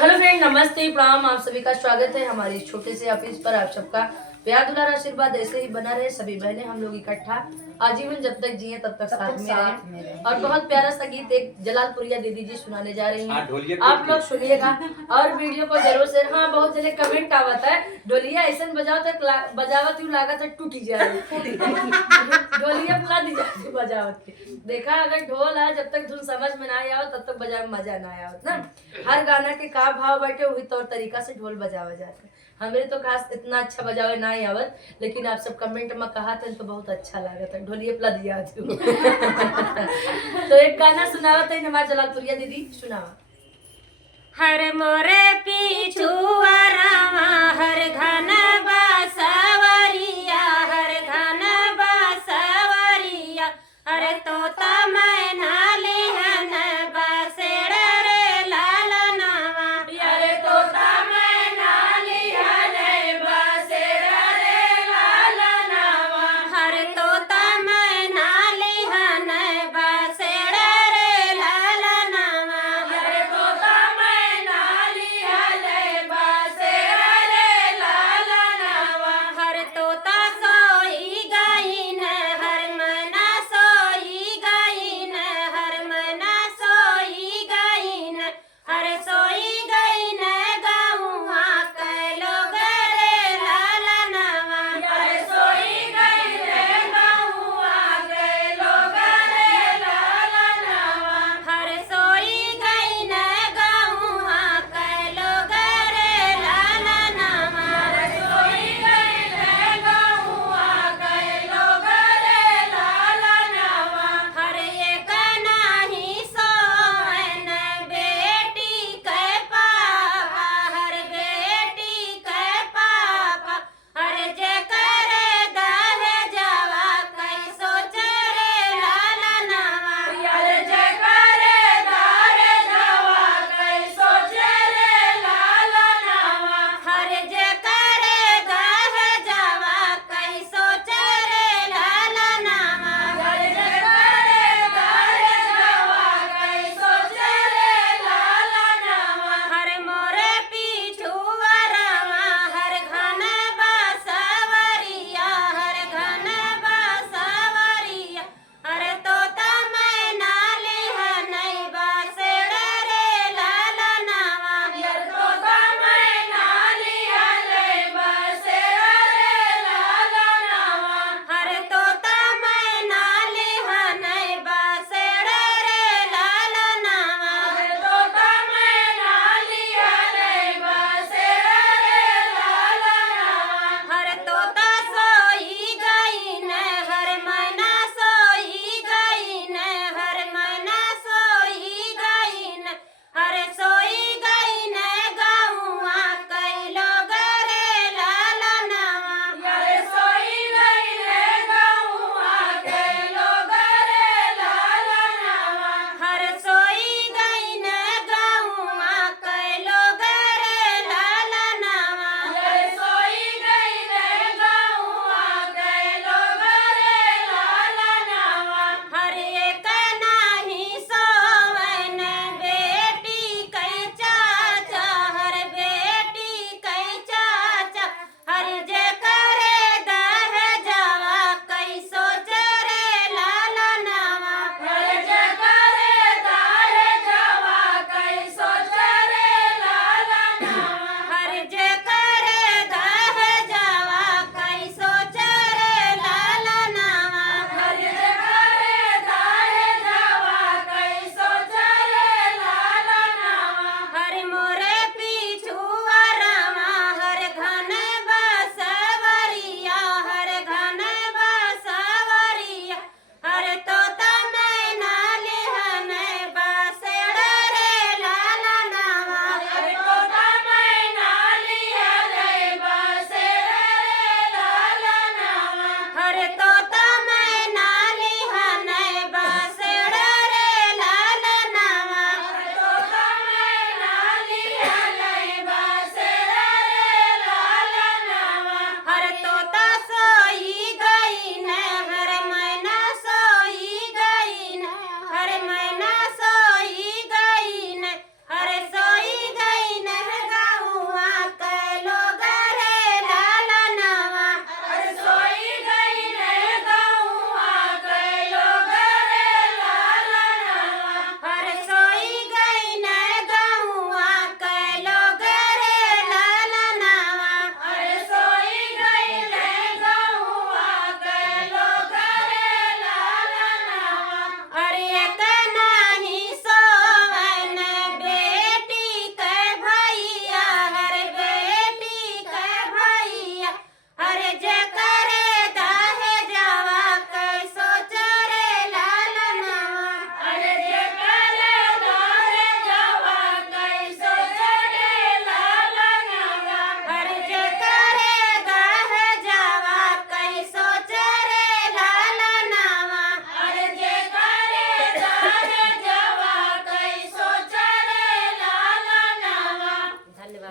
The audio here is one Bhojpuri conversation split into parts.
हेलो फ्रेंड, नमस्ते, प्रणाम। आप सभी का स्वागत है हमारे इस छोटे से ऑफिस पर। आप सबका प्यार दुलार आशीर्वाद ऐसे ही बना रहे। सभी बहनें हम लोग इकट्ठा आजीवन जब तक जिए तब तक साथ में रहें। और बहुत प्यारा सा गीत एक जलालपुरिया दीदी जी सुनाने जा रही हैं, आप लोग सुनिएगा और वीडियो को जरूर से। हाँ, बहुत जने कमेंट आवत है, ढोलिया ऐसा बजाओ तक बजावत यूँ लागत है टूटी जाए। ढोलिया बुला दी जाती बजावत के। देखा, अगर ढोल है जब तक धुन समझ में ना आओ तब तक बजावे में मजा ना आओ ना। हर गाना के का भाव बैठे वही तौर तरीका से ढोल बजावा जाता है। हमें तो खास इतना अच्छा बजावे ना ही आवत, लेकिन आप सब कमेंट में कहा थे तो बहुत अच्छा लगा था। ढोलिए पला दिया तो एक गाना सुनावा थे हमारे जलालपुरिया दीदी, सुनावा। हर मोरे पीछू हर घन बासवरिया, हर घन बासवरिया, हर तोता मैना लिहन बसेड़ रे लालनावा, अरे तोता मैना लिहन बसेड़ रे लालनावा, हर तोता मैना लिहन बसेड़ रे लालनावा, अरे तोता मैना लिहन बसेड़ रे लालनावा, हर तोता सोई गईन हर मना सोई गईन, हर मना सोई गईन, हर सोई गईन गौआ के लोग रे लालनावा, अरे सोई गई रे गौआ के लोग रे लालनावा, हर सोई गईन गौआ के लोग रे लालनावा, सोई गई रे गौआ के लोग रे लालनावा, हर एक नाही सोवन बेटी के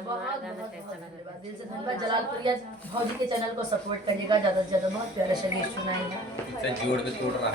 बहुत गाना बहुत कैसा बहुत लगा धन्यवाद, दिल से धन्यवाद। जलालपुरिया भौजी के चैनल को सपोर्ट करिएगा, ज्यादा से ज्यादा बहुत प्यारे से गीत सुनाई है। जोड़ पे तोड़ रहा है।